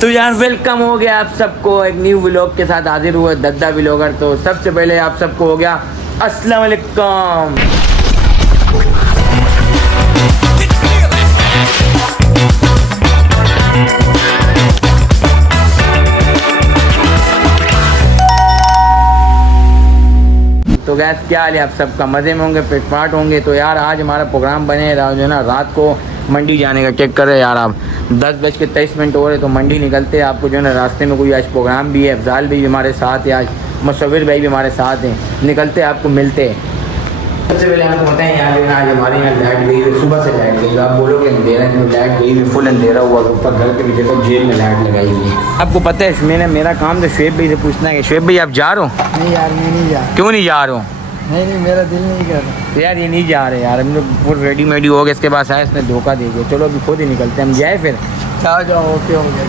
तो यार वेलकम हो गया आप सबको एक न्यू व्लॉग के साथ हाजिर हुआ दद्दा व्लॉगर। तो सबसे पहले आप सबको हो गया अस्सलाम वालेकुम। तो गैस क्या हाल है आप सबका, मज़े में होंगे, फिटफाट होंगे। तो यार आज हमारा प्रोग्राम बने रहा जो है ना रात को मंडी जाने का। चेक कर रहे यार आप 10:23 हो रहे तो मंडी निकलते हैं। आपको जो है ना रास्ते में कोई आज प्रोग्राम भी है, अफजाल भाई भी हमारे साथ है, आज मुसव्विर भाई भी हमारे साथ हैं। निकलते आपको मिलते हैं। सबसे पहले आपको बताएं यहाँ जो है ना आज हमारे यहाँ लाइट गई हुई, सुबह से लाइट गई। आप बोलोगे अंधेरा क्यों, लाइट गई हुई, फुल अंधेरा हुआ। ऊपर घर के पीछे तो जेल में लाइट लगाई हुई है। आपको पता है मैंने मेरा काम तो शुएब भाई से पूछना है कि शुएब भाई आप जा रहे हो? नहीं यार मैं नहीं जा। क्यों नहीं जा रहे हो? नहीं मेरा दिल नहीं कर रहा। तो यार ये नहीं जा रहे यार, हम लोग पूरे रेडी हो गए। इसके पास आया, इसने धोखा दे दिया। चलो अभी खुद ही निकलते हैं, हम जाए फिर। जाओ ओके हो गया।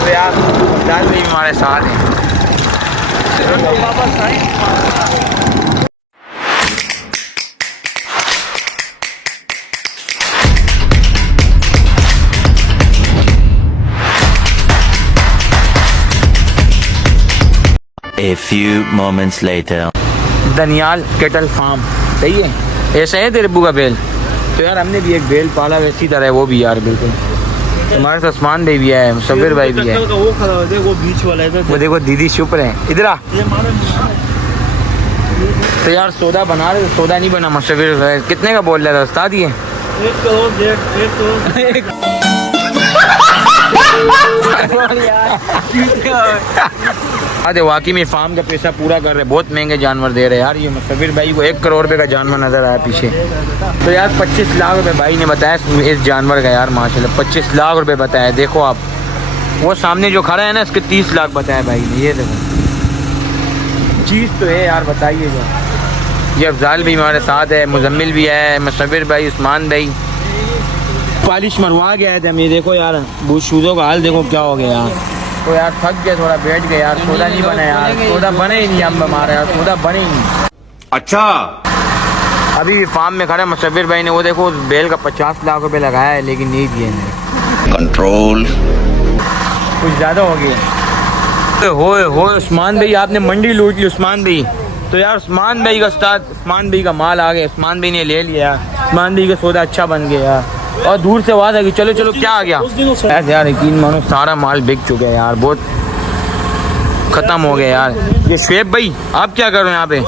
तो यार अफजाल भी हमारे साथ हैं। A few moments later. Daniyal cattle farm सही है, ऐसा है तेरे बुआ बेल। तो यार हमने भी एक बेल पाला वैसी तरह वो भी यार बिल्कुल। हमारे साथ उस्मान भाई भी है, मुसव्विर भाई भी है। वो खड़ा है देखो बीच वाला है। वो देखो दीदी चुप रहे, इधर आ। तो यार सौदा बना रहे, सौदा नहीं बना। मुसव्विर कितने का बोल रहा था उस्ताद? ये 1 करोड़। अरे वाकई में फार्म का पैसा पूरा कर रहे, बहुत महंगे जानवर दे रहे यार। ये मुसव्विर भाई को 1 करोड़ रुपए का जानवर नजर आया पीछे। तो यार 25 लाख रुपए भाई ने बताया इस जानवर का यार, माशाल्लाह 25 लाख रुपए बताया। देखो आप वो सामने जो खड़ा है ना, इसके 30 लाख बताया भाई ने। ये देखो चीज़ तो है यार, बताइए जो। ये अफजाल भी हमारे साथ है, मुजम्मिल भी है, मुसव्विर भाई, उस्मान भाई। पॉलिश मरवा गया थे हम। ये देखो यार बूट शूज़ों का हाल देखो क्या हो गया यार। तो यार थक गए, थोड़ा बैठ गए यार। सौदा नहीं बना यार, सौदा बने ही नहीं। हम हमारे यार सौदा बने ही नहीं। अच्छा अभी भी फार्म में खड़ा मुसव्विर भाई ने वो देखो उस बेल का 50 लाख रुपए लगाया है, लेकिन नहीं दिए नहीं। कंट्रोल कुछ ज़्यादा हो गया। हो उस्मान भाई आपने मंडी लूट ली उस्मान भाई। तो यार उस्मान भाई का साथ, उस्मान भाई का माल आ गया, उस्मान भाई ने ले लिया। उस्मान भाई का सौदा अच्छा बन गया यार। और दूर से आवाज़ आ गई चलो चलो, क्या आ गया यार? यकीन मानो सारा माल बिक चुका है यार, बहुत ख़त्म हो गया यार। ये शुएब भाई आप क्या कर रहे हो यहाँ पे?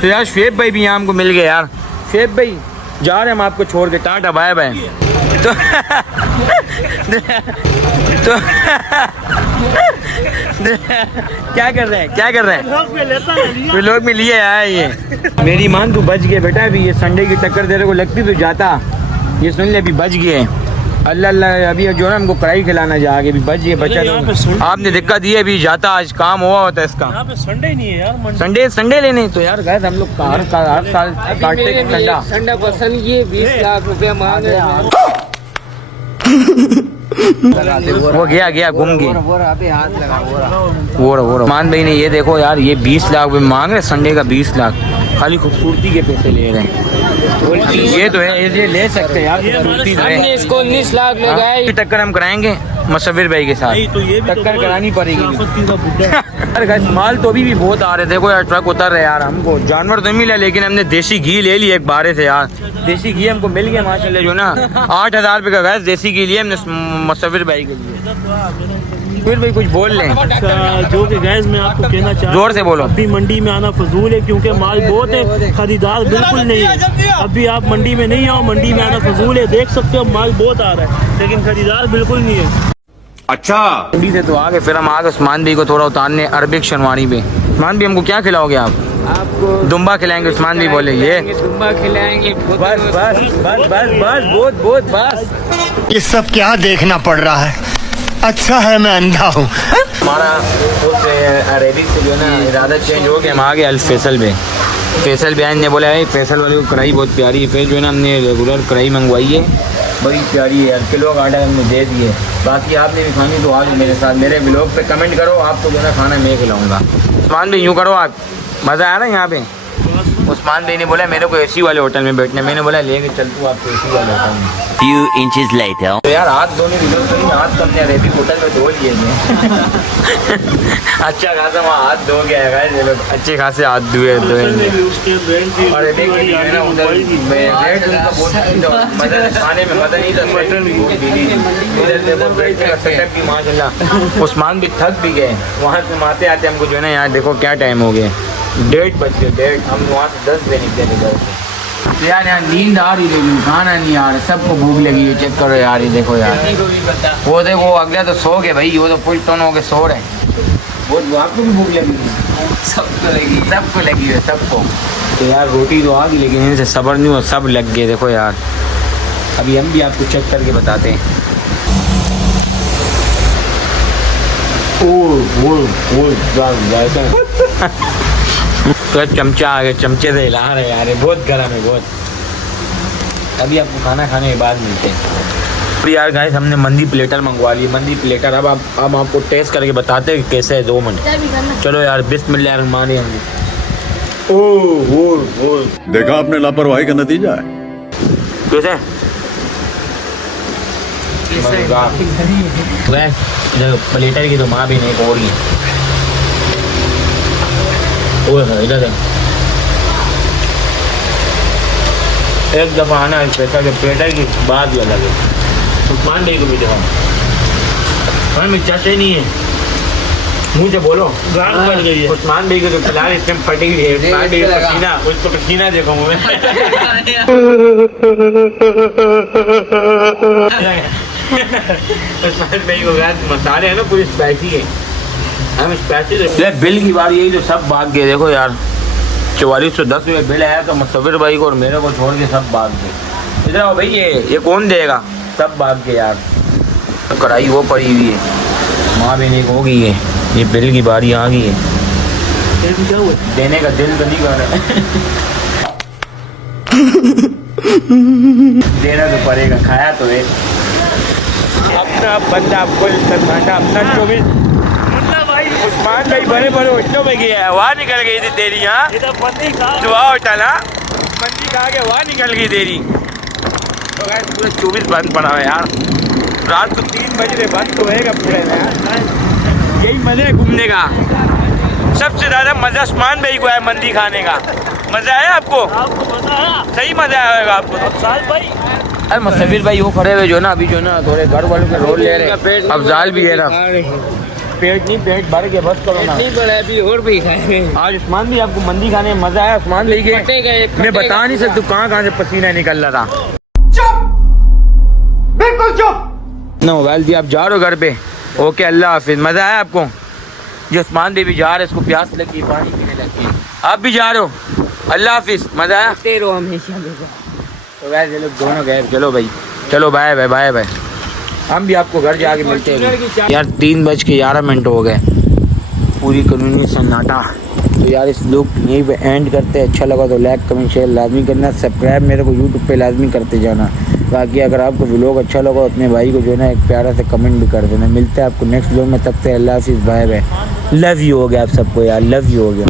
तो यार शुएब भाई भी यहाँ हमको मिल गए यार। शुएब भाई जा रहे हैं हम आपको छोड़ के, टाटा बाय बाय। तो क्या कर रहे हैं, क्या कर रहे हैं? लोग में लिए आया ये। मेरी मान तू बच गए बेटा, अभी ये संडे की टक्कर तेरे को लगती तो जाता। ये सुन ले अभी बच गए। अल्लाह अल्लाह अभी जो है हमको कढ़ाई खिलाना जा आगे, अभी बच गए बचा। तो आपने दिक्कत दी है, अभी जाता आज काम हुआ होता है इसका। यहाँ पे संडे नहीं है यार, संडे लेने। तो यार गैस हम लोग हर साल काटते संडे पसंद। ये 20 लाख रुपए मांग रहे हैं। वो गया गुम गया। वो मान भाई ने ये देखो यार, ये 20 लाख रुपए मांग रहे, संडे का 20 लाख खाली खूबसूरती के पैसे ले रहे हैं। ये तो है, ये ले सकते हैं यार। हमने इसको 19 लाख लगाए। टक्कर हम कराएंगे मुसव्विर भाई के साथ, टक्कर करानी पड़ेगी। यार माल तो अभी भी बहुत आ रहे। देखो यार ट्रक उतर रहे यार। हमको जानवर तो मिला, लेकिन हमने देसी घी ले लिया एक बारे से यार। देसी घी हमको मिल गया माशाल्लाह जो ना 8,000 रुपये का गैस देसी घी लिया हमने मुसव्विर भाई के लिए। फिर भाई कुछ बोल लें जो कि गैस में आपको कहना चाहता हूं, जोर से बोलो। अभी मंडी में आना फजूल है क्योंकि माल बहुत है, खरीदार बिल्कुल नहीं है। अभी आप मंडी में नहीं आओ, मंडी में आना फजूल है। देख सकते हो माल बहुत आ रहा है, लेकिन खरीदार बिल्कुल नहीं है। अच्छा मंडी से तो आगे फिर हम आगे उस्मान भाई को थोड़ा उतारने अरबिक शनवानी पे। उस्मान भाई हमको क्या खिलाओगे आप? आपको दुम्बा खिलाएंगे उस्मान भाई बोले। ये दुम्बा खिलाएंगे। बस बस बस बस बस बहुत बस। ये सब क्या देखना पड़ रहा है? अच्छा है मैं अंधा हूँ। हमारा उस अरेबिक से जो है ना इरादा चेंज हो गया, हम आ गए अल फैसल पे। फैसल बयान ने बोला है फैसल वाले को कढ़ाई बहुत प्यारी है। फिर जो है ना हमने रेगुलर कढ़ाई मंगवाई है, बड़ी प्यारी है। किलो का आटा हमने दे दिए। बाकी आपने भी खानी तो आज मेरे साथ मेरे ब्लॉग पे कमेंट करो, आपको जो है ना खाना मैं खिलाऊँगा। उस्मान भाई यूँ करो आप, मज़ा आ रहा है यहाँ पे? उस्मान भाई ने बोला मेरे को एसी वाले होटल में बैठना है। मैंने बोला लेके चल तू आपको एसी वाले होटल में। Few inches later. तो यार हाथ धोने की जरूरत नहीं, हाथ कम नहीं रहती, होटल में धो लिए थे। अच्छा खासा वहाँ हाथ धो गया है गाइस, ये लोग अच्छे खासे हाथ धोएंगे। और देखिए जो है ना उधर रेट उनका बहुत मजा, खाने में मजा नहीं था। इधर देखो बैठने का सेटअप भी माशाल्लाह। उस्मान भी थक भी गए वहाँ से, आते आते हमको जो है ना यार देखो क्या टाइम हो गया, 1:30 बज गए, 1:30। हम वहाँ से 10 बजे निकले थे घर से। तो यार यहाँ नींद आ रही लेकिन खाना नहीं आ रहा, सबको भूख लगी है। चेक करो यार, ये देखो यार, वो देखो अगला तो सो गए भाई, वो तो फुल टोन हो के सो रहे हैं। वो आपको भी भूख लगी है? सबको लगी है सबको। तो यार रोटी तो आ गई लेकिन इनसे सब्र नहीं हुआ, सब लग गए। देखो यार अभी हम भी आपको चेक करके बताते हैं। तो चमचा आ गया, चमचे से हिला रहे यार, ये बहुत गर्म है बहुत। अभी आपको खाना खाने के बाद मिलते हैं। तो यार गाइस हमने मंदी प्लेटर मंगवा ली, मंदी प्लेटर। अब हम आपको टेस्ट करके बताते हैं कि कैसे है। 2 मिनट चलो यार, बिस्मिल्लाहिर्रहमानिर्रहीम। ओह देखा आपने लापरवाही का नतीजा है। कैसे प्लेटर की तो माँ भी नहीं खोल रही। इधर एक दफ़ा आना इस प्लेटर की बात ही अलग है। उस्मान भाई को भी देखो, में चाचे नहीं है, मुँह से बोलो गांड फट गई है। उस्मान भाई को तो फिलहाल इसमें फटी हुई है। उस्मान भाई का पसीना, उसको पसीना देखो मुँह में। उस्मान भाई को मसाले है ना पूरी स्पाइसी है, हम स्पाइसी। बिल की बात यही तो सब भाग गए। देखो यार 4410 रुपये बिल आया, तो मुसव्विर भाई को और मेरे को छोड़ के सब भाग गए। इधर आओ भाई, ये कौन देगा? सब भाग गए यार। कढ़ाई वो पड़ी हुई है, माँ भी नहीं हो गई है, ये बिल की बारी आ गई है। क्या हुआ? देने का दिल तो नहीं कर रहा। देना तो पड़ेगा, खाया तो है। अपना बंदा फुल सन्नाटा, अपना 24। उस्मान भाई बड़े बड़े होटलों में गया है, वहाँ निकल गई थी तेरी। यहाँ दुआ होटल, मंदी खा के वहाँ निकल गई तेरी। तो गाइस पूरे 24 बंद पड़ा है यार, रात को 3 बजे बंद तो होएगा पूरे में यार। यही मज़े है घूमने का, सबसे ज़्यादा मज़ा उस्मान भाई को है मंदी खाने का। मज़ा आया आपको? सही मज़ा आएगा आपको तो। अरे मुसव्विर भाई वो खड़े हुए जो ना अभी जो ना थोड़े घर वालों के रोल ले रहे हैं। अफजाल भी है ना, पेट नहीं, पेट भर के बस करो ना। अभी और भी खाएंगे आज। उस्मान भी आपको मंदी खाने में मजा आया? उस्मान भाई के मैं बता नहीं सकता कहाँ से पसीना निकल रहा था। चुप, बिल्कुल चुप। ना मोबाइल दिया, आप जा रहे हो घर पे? ओके, अल्लाह हाफिज। मजा आया आपको? जो उस्मान भाई भी जा रहे, इसको प्यास लगी, पानी पीने लगी। आप भी जा रहे हो? अल्लाह हाफिज। मजा आया? तो वैसे ये लोग दोनों गए। चलो भाई, चलो बाय बाय बाय बाय। हम भी आपको घर जाके मिलते हैं यार। 3:11 हो गए, पूरी कम्युनिटी सन्नाटा। तो यार इस लोग यहीं पे एंड करते हैं। अच्छा लगा तो लाइक कमेंट शेयर लाजमी करना, सब्सक्राइब मेरे को यूट्यूब पे लाजमी करते जाना। बाकी अगर आपको व्लॉग अच्छा लगा तो अपने भाई को जो है ना एक प्यारा से कमेंट भी कर देना। मिलते हैं आपको नेक्स्ट व्लॉग में, तब से अल्लाह हाफिज़, बाय बाय। लव यू हो गया आप सबको यार, लव यू हो गया।